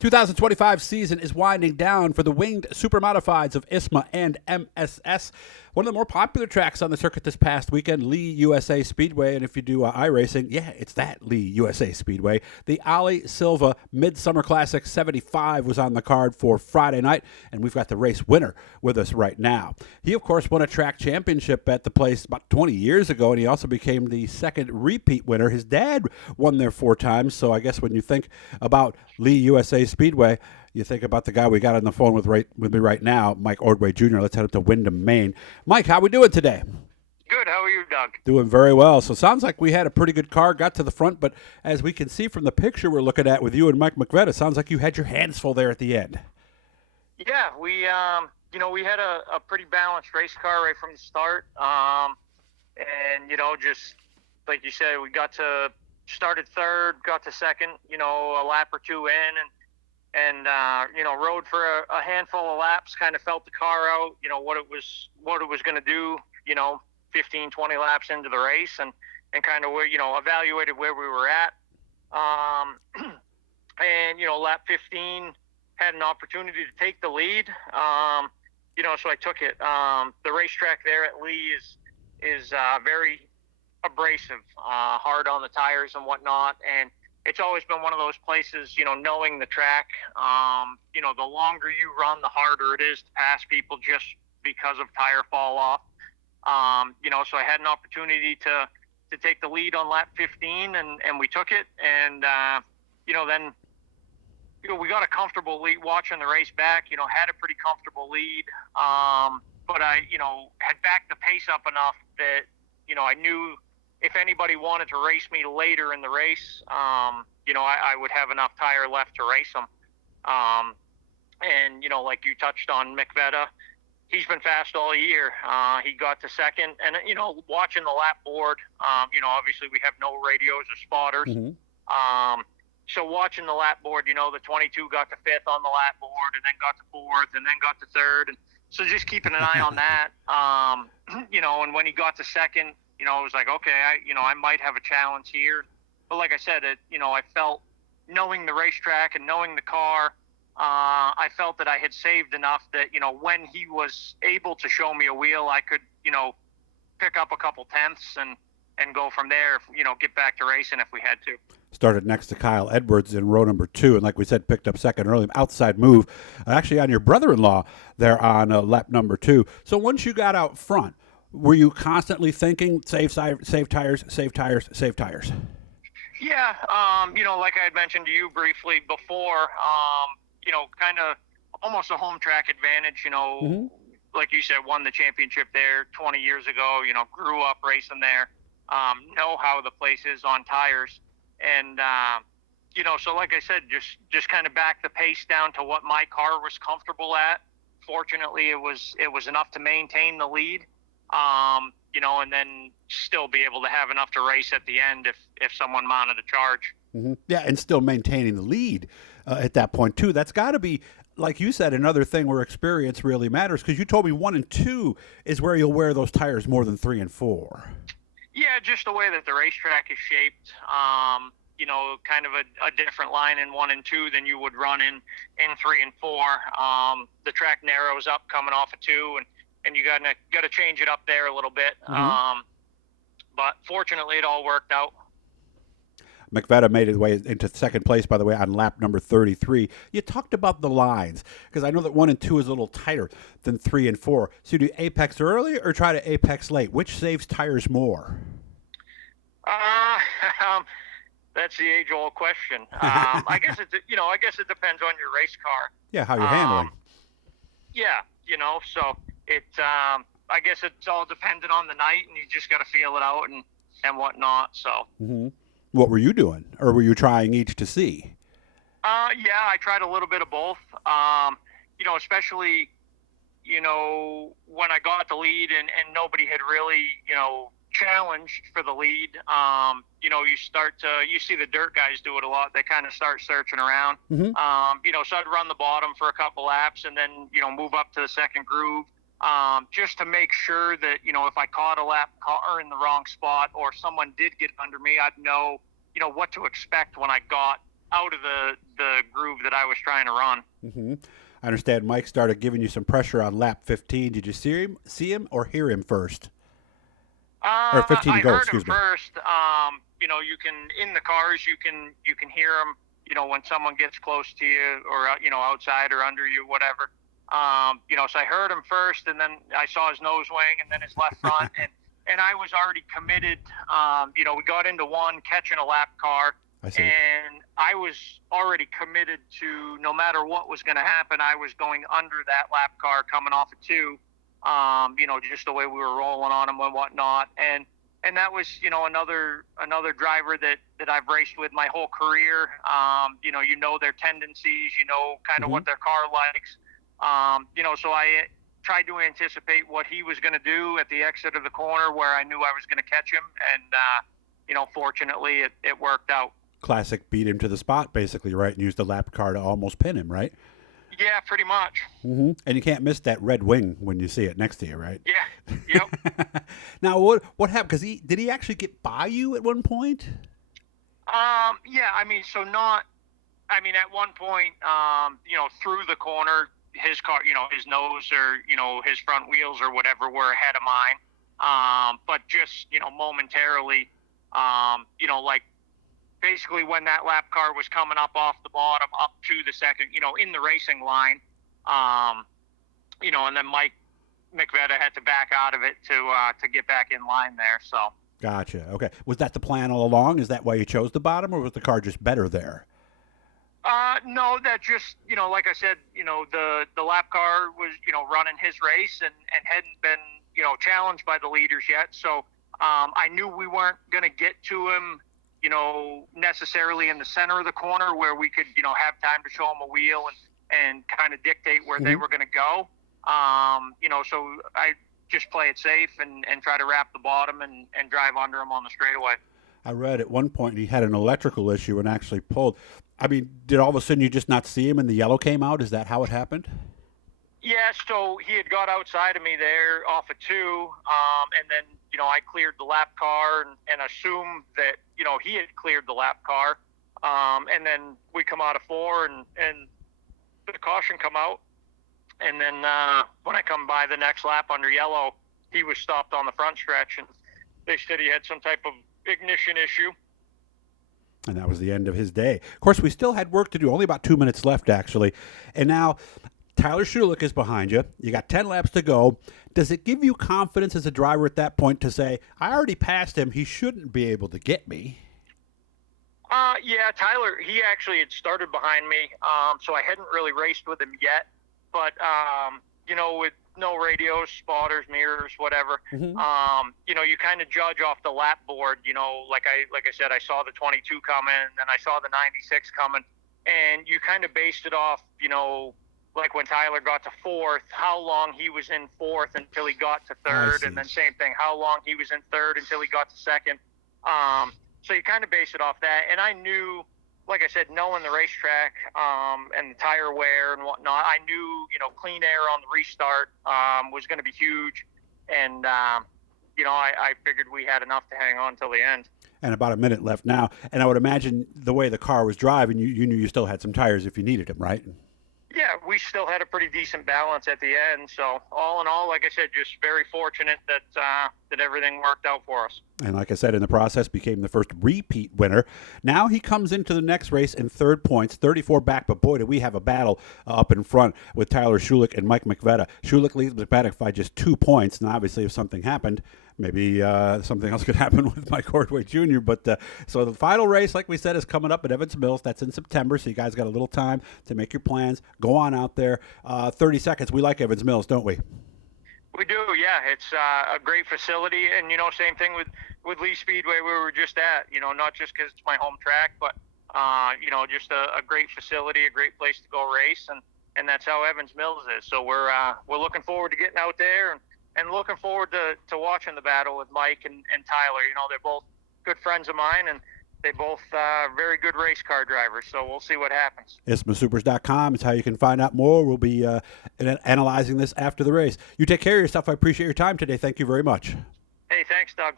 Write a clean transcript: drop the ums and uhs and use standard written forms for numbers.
2025 season is winding down for the winged supermodifieds of ISMA and MSS. One of the more popular tracks on the circuit this past weekend, Lee USA Speedway. And if you do iRacing, yeah, it's that Lee USA Speedway. The Ollie Silva Midsummer Classic 75 was on the card for Friday night, and we've got the race winner with us right now. He, of course, won a track championship at the place about 20 years ago, and he also became the second repeat winner. His dad won there 4 times, so I guess when you think about Lee USA Speedway, you think about the guy we got on the phone with me right now, Mike Ordway Jr. Let's head up to Windham, Maine. Mike, how we doing today? Good. How are you, Doug? Doing very well. So sounds like we had a pretty good car, got to the front, but as we can see from the picture we're looking at with you and Mike McVetta, sounds like you had your hands full there at the end. Yeah, we had a pretty balanced race car right from the start. And, just like you said, we started third, got to second, a lap or two in, and rode for a handful of laps, kind of felt the car out, what it was going to do, 15, 20 laps into the race, and kind of evaluated where we were at. And lap 15 had an opportunity to take the lead. So I took it. The racetrack there at Lee is very abrasive, hard on the tires and whatnot, and it's always been one of those places, knowing the track, the longer you run, the harder it is to pass people just because of tire fall off. So I had an opportunity to take the lead on lap 15, and we took it, and then we got a comfortable lead watching the race back, had a pretty comfortable lead, but I had backed the pace up enough that I knew if anybody wanted to race me later in the race, I would have enough tire left to race them. And, like you touched on, McVetta, he's been fast all year. He got to second. And, watching the lap board, obviously we have no radios or spotters. Mm-hmm. So watching the lap board, the 22 got to fifth on the lap board and then got to fourth and then got to third. And so just keeping an eye on that, and when he got to second, it was like, okay, I might have a challenge here. But like I said, I felt, knowing the racetrack and knowing the car, I felt that I had saved enough that, when he was able to show me a wheel, I could, pick up a couple tenths and go from there, get back to racing if we had to. Started next to Kyle Edwards in row number 2, and like we said, picked up second early, outside move, actually on your brother-in-law there on lap number 2. So once you got out front, were you constantly thinking, save tires, save tires, save tires? Yeah, like I had mentioned to you briefly before, kind of almost a home track advantage, Mm-hmm. Like you said, won the championship there 20 years ago, grew up racing there, know how the place is on tires. And, so like I said, just kind of back the pace down to what my car was comfortable at. Fortunately, it was enough to maintain the lead, and then still be able to have enough to race at the end if someone mounted a charge. Mm-hmm. Yeah, and still maintaining the lead at that point, too. That's got to be, like you said, another thing where experience really matters, because you told me 1 and 2 is where you'll wear those tires more than 3 and 4. Yeah, just the way that the racetrack is shaped, kind of a different line in 1 and 2 than you would run in 3 and 4. The track narrows up coming off of 2, and you got to change it up there a little bit. Mm-hmm. But fortunately, it all worked out. McVetta made his way into second place, by the way, on lap number 33. You talked about the lines, because I know that 1 and 2 is a little tighter than 3 and 4. So do you apex early or try to apex late? Which saves tires more? That's the age-old question. I guess it depends on your race car. Yeah, how you're handling. Yeah, so I guess it's all dependent on the night, and you just got to feel it out and whatnot. So. Mm-hmm. What were you doing, or were you trying each to see? Yeah, I tried a little bit of both. Especially, when I got the lead and nobody had really, challenged for the lead. You see the dirt guys do it a lot. They kind of start searching around. Mm-hmm. So I'd run the bottom for a couple laps and then, move up to the second groove. Just to make sure that, if I caught a lap car in the wrong spot or someone did get under me, I'd know, what to expect when I got out of the groove that I was trying to run. Mm-hmm. I understand Mike started giving you some pressure on lap 15. Did you see him or hear him first? Or 15 to I go, heard him excuse me. first. You can in the cars you can hear him. When someone gets close to you or outside or under you, whatever. So I heard him first, and then I saw his nose wing, and then his left front, and I was already committed. We got into one catching a lap car. I see. And I was already committed to no matter what was going to happen, I was going under that lap car coming off of 2. Just the way we were rolling on them and whatnot. And that was, another driver that I've raced with my whole career. Their tendencies, kind of what their car likes. So I tried to anticipate what he was going to do at the exit of the corner where I knew I was going to catch him. And, fortunately it worked out. Classic beat him to the spot, basically, right? And used the lap car to almost pin him, right? Yeah, pretty much. Mm-hmm. And you can't miss that red wing when you see it next to you, right? Yeah. Yep. Now, what happened? Because did he actually get by you at one point? Yeah. At one point, through the corner, his car, his nose or his front wheels or whatever were ahead of mine. But just momentarily, basically when that lap car was coming up off the bottom up to the second, in the racing line, and then Mike McVetta had to back out of it to get back in line there. So. Gotcha. Okay. Was that the plan all along? Is that why you chose the bottom, or was the car just better there? No, that just, like I said, the lap car was, running his race and hadn't been, challenged by the leaders yet. So, I knew we weren't going to get to him, necessarily in the center of the corner where we could, have time to show him a wheel and kind of dictate where they were going to go. So I just play it safe and try to wrap the bottom and drive under him on the straightaway. I read at one point he had an electrical issue and actually pulled. I mean, did all of a sudden you just not see him and the yellow came out? Is that how it happened? Yeah, so he had got outside of me there off of 2, and then, I cleared the lap car and assumed that, he had cleared the lap car, and then we come out of 4 and the caution come out, and then when I come by the next lap under yellow, he was stopped on the front stretch, and they said he had some type of ignition issue. And that was the end of his day. Of course, we still had work to do, only about 2 minutes left, actually, and now Tyler Schulich is behind you. You got 10 laps to go. Does it give you confidence as a driver at that point to say, I already passed him, he shouldn't be able to get me? Yeah, Tyler, he actually had started behind me, so I hadn't really raced with him yet. But, with no radios, spotters, mirrors, whatever, you kind of judge off the lap board. Like I said, I saw the 22 coming, and then I saw the 96 coming, and you kind of based it off, like when Tyler got to 4th, how long he was in 4th until he got to 3rd, and then same thing, how long he was in 3rd until he got to 2nd. So you kind of base it off that, and I knew, like I said, knowing the racetrack and the tire wear and whatnot, I knew, clean air on the restart was going to be huge, and, I figured we had enough to hang on till the end. And about a minute left now, and I would imagine the way the car was driving, you knew you still had some tires if you needed them, right? Yeah, we still had a pretty decent balance at the end. So all in all, like I said, just very fortunate that everything worked out for us. And like I said, in the process, became the first repeat winner. Now he comes into the next race in 3rd points, 34 back. But boy, do we have a battle up in front with Tyler Schulich and Mike McVetta. Schulich leads McVetta by just 2 points. And obviously, if something happened, maybe something else could happen with Mike Ordway Jr. But so the final race, like we said, is coming up at Evans Mills. That's in September, so you guys got a little time to make your plans. Go on out there. 30 seconds. We like Evans Mills, don't we? We do, yeah. It's a great facility, and same thing with Lee Speedway where we were just at. Not just because it's my home track, but just a great facility, a great place to go race, and that's how Evans Mills is. So we're looking forward to getting out there and looking forward to watching the battle with Mike and Tyler. They're both good friends of mine, and they both very good race car drivers, so we'll see what happens. ISMASupers.com is how you can find out more. We'll be analyzing this after the race. You take care of yourself. I appreciate your time today. Thank you very much. Hey, thanks, Doug.